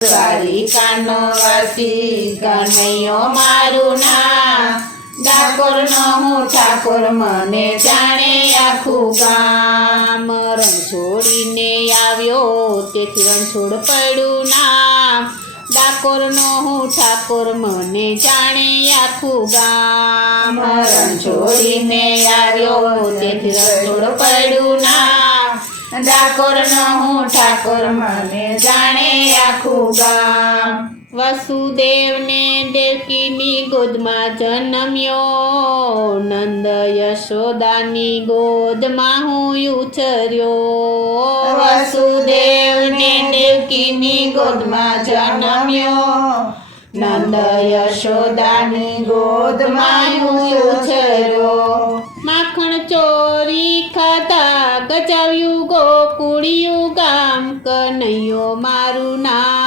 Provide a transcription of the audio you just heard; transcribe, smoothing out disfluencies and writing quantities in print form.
દ્વારિકાનો વાસી કનૈયો મારું નામ, ડાકોરનો હું ઠાકોર મને જાણે આખું ગામ. રણ છોડીને આવ્યો તેથી રણછોડ પડ્યું નામ, ડાકોરનો હું ઠાકોર મને જાણે આખું ગામ. રણ છોડીને આવ્યો તેથી રણછોડ પડ્યું નામ, ડાકોરનો હું ઠાકોર મને જાણે આખું ગામ. વસુદેવને દેવકીની ગોદમાં જન્મ્યો, નંદ યશોદાની ગોદમાં હું ઉછર્યો. વસુદેવને દેવકીની ગોદમાં જન્મ્યો, નંદ યશોદાની ગોદમાં હું ઉછર્યો. માખણ ચોરી ખાતા ગજાવ્યું ગોકુળિયું ગામ, કનૈયો મારું નામ,